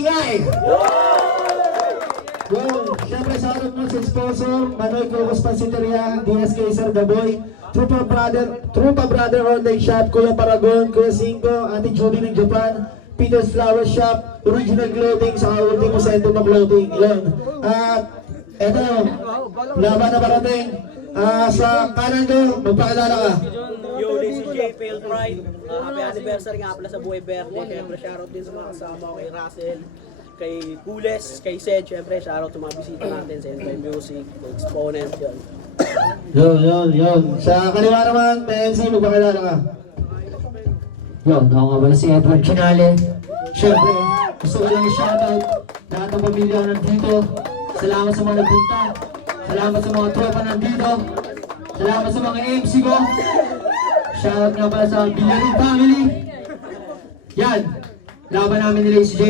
maingay! Yun, syempre shoutout mo sa sponsor, Manoy Cruz Pansiteria, DSK Sir Gaboy, Trupa Brother Online Shop, Kuya Paragon, Kuya Cinco, Ate Judy ng Japan, Peter's Flower Shop, Original Clothing, sa Ultimo Centrum Clothing. Yun. At eto, laban na parating. Sa kanan ko, magpakilala ka. Yo, this is J. Pale Pride. Happy anniversary nga pala sa Buhay Verde. Siyempre, shoutout din sa mga kasama ko, kay Russell, kay Kules, kay Sed. Siyempre, shoutout sa mga bisita natin sa Enjoy Music, Exponent, yun. Yun. Sa kaliwa naman, PNC, magpakilala ka. Yun, ako nga pala si Edward Chinale. Siyempre, gusto ko lang i-shoutout lahat ng pamilya nandito. Salamat sa mga nagpunta. Salamat sa mga tropa nandito. Salamat sa mga MC ko. Shoutout nga pala sa Villarin family. Yan, laban namin ni Lazy J.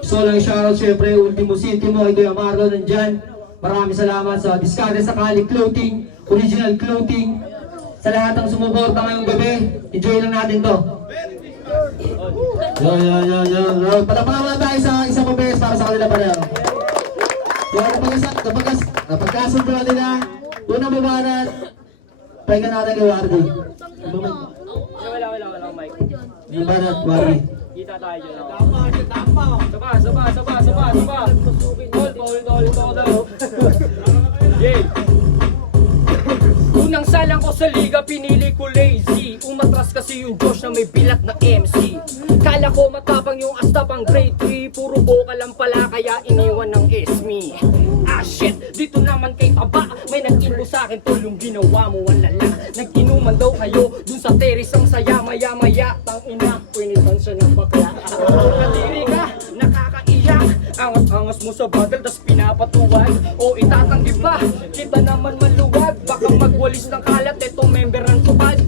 Gusto ko lang i-shoutout siyempre, Ultimo Sintimo, Idoy Amargo nandyan. Maraming salamat sa Discarte Sakali Clothing, Original Clothing. Sa lahat ng sumuporta ngayong gabi, enjoy lang natin to. Yun. Palapakan tayo sa isang pabes para sa kanila pareho. Yun, napagkasundo natin na unang babanan, pahinga natin kay Wardy. Wala, Mike. Babanat, Wardy. Kita tayo dyan. Saba. Ulit ako daw. Yay! Unang salang ko sa liga, pinili ko Lazy. Umatras kasi yung Josh na may bilat na MC. Kala ko matapang yung asta pang grade 3. Puro boka lang pala kaya iniwan ng SME. Ah shit, dito naman kay Taba. May nag-inbo sa'kin tol, yung ginawa mo ang lala. Nag-inuman daw kayo dun sa terrace ang saya. Maya tang ina, pinitan siya ng bakla. Kadiri ka, nakakaiyak. Angas-angas mo sa battle, tas pinapatuwag. O itatanggi ba, kita naman maluwag. Baka magwalis ng kalat, eto member ng tupad.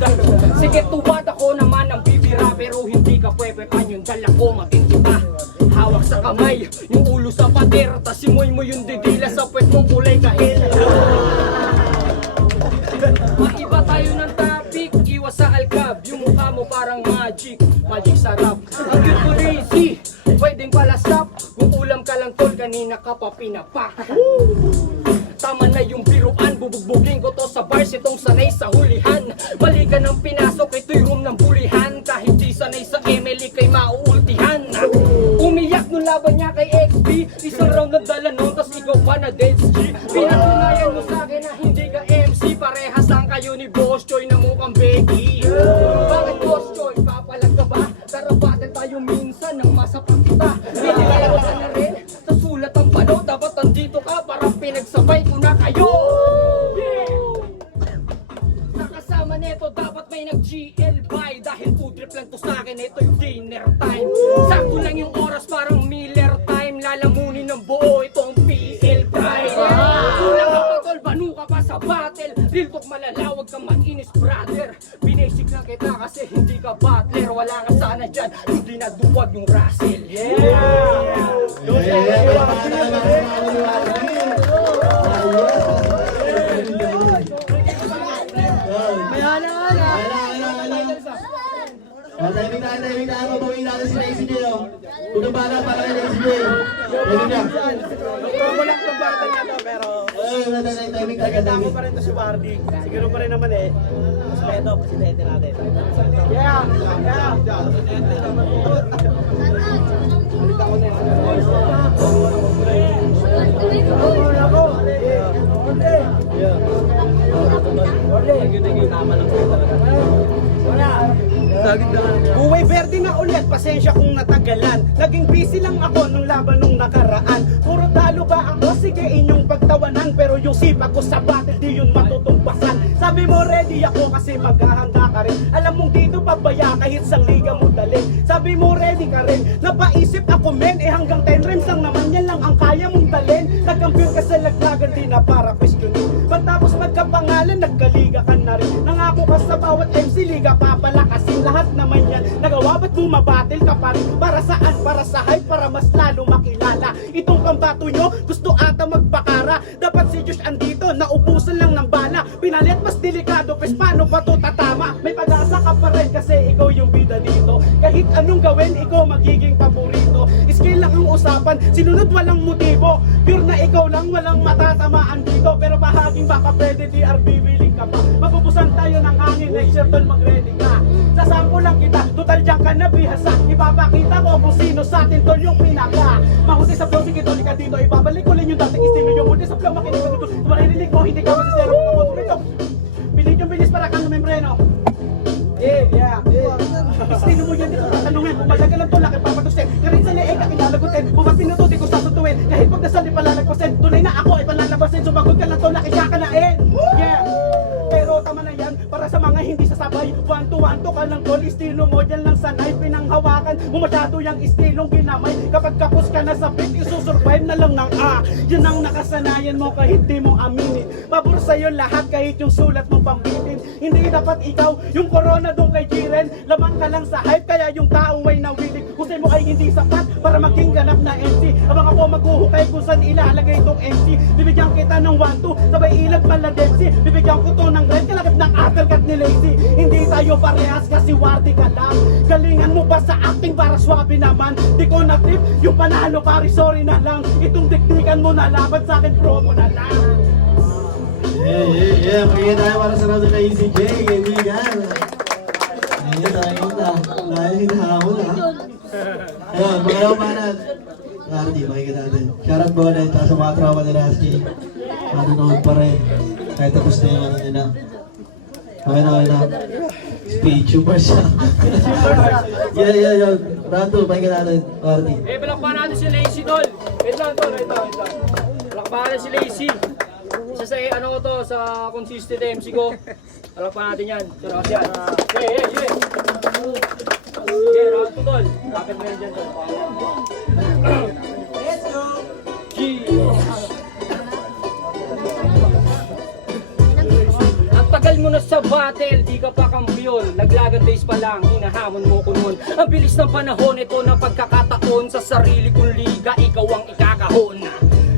Sige tuwad, ako naman ang bibira. Pero hindi ka pwepepan, yung dala ko matindi pa. Hawak sa kamay, yung ulo sa pader. Tas simoy mo yung didila sa puwet mong kulay kahil. Maiba tayo ng topic, iwas sa alkab. Yung mukha mo parang magic sarap. Ang cute ko Lazy, pwedeng palasap. Kung ulam ka lang tol, kanina ka pa pinapak. Tama na yung biruan, bubugbugin ko to sa bars. Itong sanay sa hulihan, mali ka ng pinasok, ito'y room ng bulihan. Kahit di sanay sa Emily kay mauultihan. Umiyak nung laban niya kay XB, isang round na dala nun, tas ikaw pa na dead G. Pinatunayan mo sa'kin na hindi ka MC, parehas lang kayo ni Boss Choy na mukhang Becky. Bakit Boss Choy, papalag ka ba? Tara battle tayo minsan nang masapak kita. Pinigay ka na rin sa sulat ang pano, dapat andito ka parang pinagsabay ko na kayo. Nakasama neto dapat may nag-GL buy. Dahil food trip lang to sa'kin, ito yung dinner time. Sakto lang yung oras parang Miller time. Lalamunin ng buo itong PL Pride. Kulang ka pa tol, banu ka pa sa battle. Real talk malalawag kang mag-inis brother. Binasic na kita kasi hindi ka butler. Wala ka sana dyan, hindi na duwag yung Russell. Timing tayo, mabawin natin si Lazy J. Unang bala para kay Lazy J. Timing na. Promo lang itong battle na to, pero Timing tayo. Tama pa rin to si Wardy. Siguro pa rin naman eh. Mas pedo, presidente natin. Yeah! Presidente naman po. Halita ko na yun. Thank you. Tama lang po talaga. Wala! Buhay Verde na ulit, pasensya kung natagalan. Naging busy lang ako nung laban nung nakaraan. Puro talo ba ako? Sige inyong pagtawanan. Pero yung sipa ko sa battle, di yun matutumbasan. Sabi mo ready ako kasi maghahanda ka rin. Alam mong dito babaya kahit sang liga mo dalhin. Sabi mo ready ka rin. Napaisip ako men, hanggang 10 rems lang naman yan lang ang kaya mong dalhin. Nagkampiyon ka sa laglagan, di na para questionin. Pagtapos magkapangalan, nagkaliga ka na rin. Nangako ka sa bawat MC, liga papalakasin. Lahat naman yan, nagawa ba't bumabatil ka pa rin? Para saan? Para sa hype, para mas lalo makilala. Itong pambato nyo, gusto ata magpakara. Dapat si Josh andito, naubusan lang ng bala. Pinalit mas delikado, pes paano pa to tatama? May pag-asa ka pa rin kasi ikaw yung bida dito. Kahit anong gawin, ikaw magiging paborito. Skill lang ang usapan, sinunod walang motibo. Pure na ikaw lang, walang matatamaan dito. Pero bahaging baka pwede DRB, willing ka pa. Mapupusan tayo ng hangin, next year tol, mag-ready ka. Sasampo lang kita, total dyan ka na bihasa. Ipapakita ko kung sino sa atin tol yung pinaka. Mahusay sa flow, sige tol, ka dito. Ibabalik ko lang yung dating estilo. Yung muli sa flow, makinig ko dito. Maririnig mo, hindi ka masisero kung ako tumito. Pilit yung bilis para kang membreno. Yeah. Estilo mo yan, dito tatanungin. Kung malaga lang tol, aking papatusin. Karin sa leeg, aking lalagutin. Bumas pinututi ko sa sutuin. Kahit pag nasal, di palalagpasin. Tunay na ako, ay palalabasin. Sumagot ka lang tol, aking kakanain. Yeah. Pero tama na yan, para sa mga hindi sasabay. One to ka lang tol, estilo mo dyan lang sanay. Pinanghawakan mo masyado yung estilong ginamay. Kapag kapos ka na sa beat, isusurvive na lang ng Yan ang nakasanayan mo kahit di mo aminin. Pabor sa'yo lahat kahit yung sulat mo pambitin. Hindi dapat ikaw yung corona doon kay Jiren. Lamang ka lang sa hype kaya yung tao ay nawilig. Husay mo ay hindi sapat para maging ganap na MC. Abang ako maghuhukay kung saan ilalagay itong MC. Bibigyan kita ng 1-2, sabay ilag maladensi. Bibigyan ko to ng red, kalakip ng uppercut ni Lazy. Hindi tayo parehas kasi wardy ka lang. Galingan mo ba sa acting para swabe naman? Di ko na trip, yung panalo pare sorry na lang. Itong dikdikan mo na laban sa akin promo na lang. Yeah. Magiging tayo para sa round kay ECJ, kaibigan. Ayun na. Dahil hinahamon ha. Ayun, mga kapanan. Ardi, makikita natin. Shoutout mo ulit sa mga trauma ni Rasky. Manonood pa rin. Kahit tapos na yung ano nila. Okay na. Speech ba siya? Yeah. Round 2, makikita natin. Ardi. Balakpakan natin si Lazy, tol. Wait lang. Balakpakan natin si Lazy. Isa sa ano ko to, sa consistent MC ko. Balakpakan natin yan. Sino kasi yan? Yeah. Okay, round 2, tol. Kapit mo yan dyan, tol. Let's go! Ang tagal mo na sa battle, di ka pa kampiyon. Naglagan days pa lang, hinahamon mo ko nun. Ang bilis ng panahon, ito na pagkakataon. Sa sarili kong liga, ikaw ang ikakahon.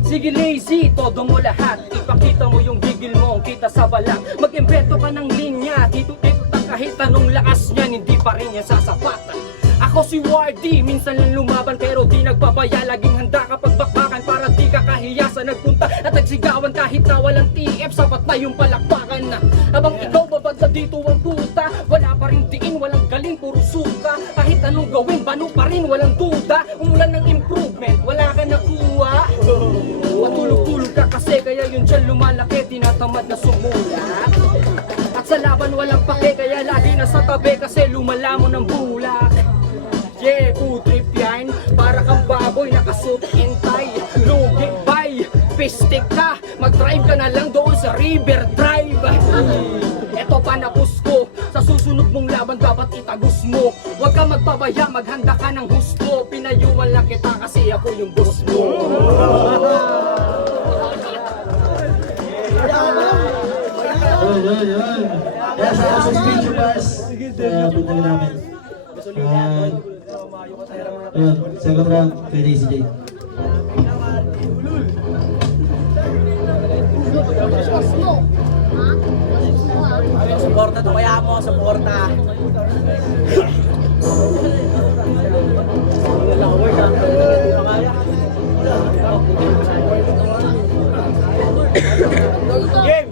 Sige Lazy, todo mo lahat. Ipakita mo yung gigil mo, kita sa balang. Mag-invento ka ng linya, dito kahit anong lakas niyan, hindi pa rin yan sasapatan. Ako si Wardy, minsan lang lumaban pero di nagbabaya. Laging handa kapag bakbakan para di ka kahiya sa nagpunta at nagsigawan. Kahit na walang TF, sapat na yung palakpakan na. Habang ikaw babad na dito ang puta, wala pa rin diin, walang galing, puro suka. Kahit anong gawin, bano pa rin, walang duda. Umulan ng improvement, wala ka nakuha. Matulog-tulog ka kasi kaya yun dyan lumalaki, tinatamad na sumulat. At sa laban walang pake, kaya lagi nasa tabi kasi lumalamon ng bulak. Yeah, food trip yan, para kang baboy nakasuit and tie. Lugig bay, pistik ka, mag-drive ka na lang doon sa River Drive. Eto panapos ko, sa susunod mong laban dapat itagos mo. Huwag ka magpabaya, maghanda ka ng gusto. Pinayuan lang kita kasi ako yung boss mo. Yun. Yes, sa speech bars. Punta namin. Ayun, second round kay ECJ. Suporta to kaya mo, suporta. Game!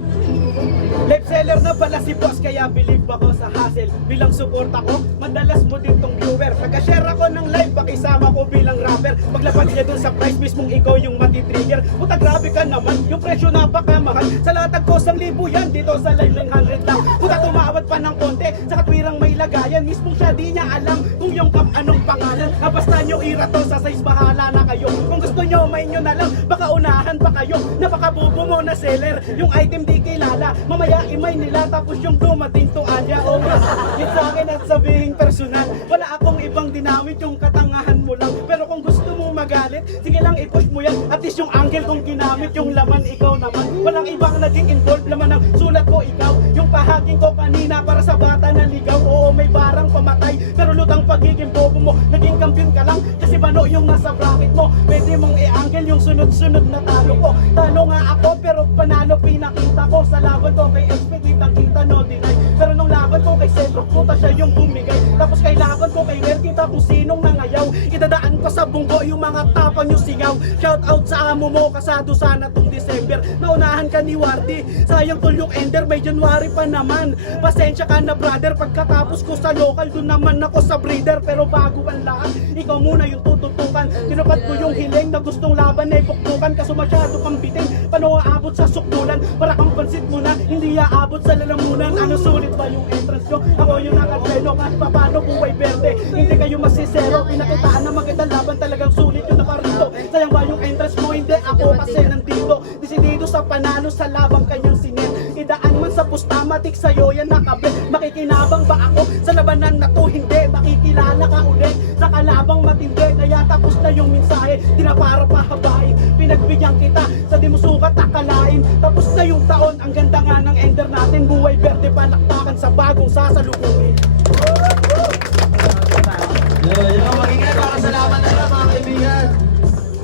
Live seller na pala si boss kaya believe ako sa hustle. Bilang support ako, madalas mo din tong viewer. Nag-share ako ng live, pakisama ko bilang rapper. Paglapag niya dun sa price, mismong ikaw yung matitrigger. Puta grabe ka naman, yung presyo napakamahal. Sa latag ko 1,000 yan, dito sa live 900 lang. Puta tumawad pa ng konti, sa katwirang may lagayan. Mismong siya di niya alam kung yung anong pangalan. Basta nyo irato, sa size bahala na kayo. Kung gusto nyo, may nyo na lang, baka unahan pa kayo. Napakabubo mo na seller, yung item di kilala. Mamaya imay nila tapos yung dumating to alya. O yun sa akin at sabihin personal, wala akong ibang dinamit, yung katangahan mo lang. Pero kung gusto mo magalit, sige lang i-push mo yan. At least yung angle kong ginamit, yung laman ikaw naman. Walang ibang naging involved, laman ng sulat ko ikaw. Yung pahaging ko kanina para sa bata na ligaw. Oo may barang pamatay, pero lutang pagiging bobo mo. Naging kampiyon ka lang, kasi bano yung nasa bracket mo. Pwede mong i-angle yung sunod-sunod na talo ko. Talo nga ako pero panalo pinakita ko. Sa laban ko kay XP, kitang kita no deny. Pero nung laban ko kay Cedro, puta siya yung bumigay. Tapos kay laban ko kay Wer, kita makita kung sinong nangayaw. Idadaan ko sa bunggo yung mga tapang yung singaw. Shout out sa amo mo, kasado sana tong December. Naunahan ka ni Wardy, sayang tol yung ender, may January pa naman. Pasensya ka na brother, pagkatapos ko sa local, dun naman ako sa breeder. Pero bago ang lahat, ikaw muna yung tututukan. Tinupad ko yung hiling na gustong laban ay buktukan. Kaso masyado kang biting, paano aabot sa sukdulan? Para kang pansit mo na, hindi aabot sa lalamunan. Ano sulit ba yung entrance ko? Ako yung nakatreno, kahit papano buhay verde. Hindi kayo masisero, pinakitaan na magandang laban, talagang sulit yung nakarito. Sayang ba yung entrance mo? Hindi ako kasi nandito. Desidido sa panalo sa labang kanyang sinin. Idaan man sa pustamatik, sa'yo yan nakabit. Makikinabang ba ako sa labanan na to? Hindi, makikilala ka ulit sa kalabang matindi. Kaya tapos na yung mensahe, di na para pahabain. Pinagbigyan kita sa di mo sukat akalain. Tapos na yung taon, ang ganda nga ng ender natin. Buhay verde, palakpakan sa bagong sasalubungin. Yun ang magiging para salamat na lang mga kaibigan.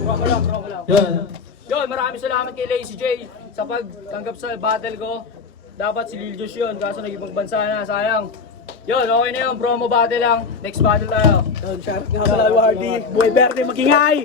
Bro lang. Yun. Yun, maraming salamat kay Lazy J sa pagtanggap sa battle ko. Dapat si Lil Josh yun, kaso nag-ibang bansa na, sayang. Yun, okay na yun, promo battle lang. Next battle tayo. Yun, shout out nga pala Wardy. Buhay verde, magingay!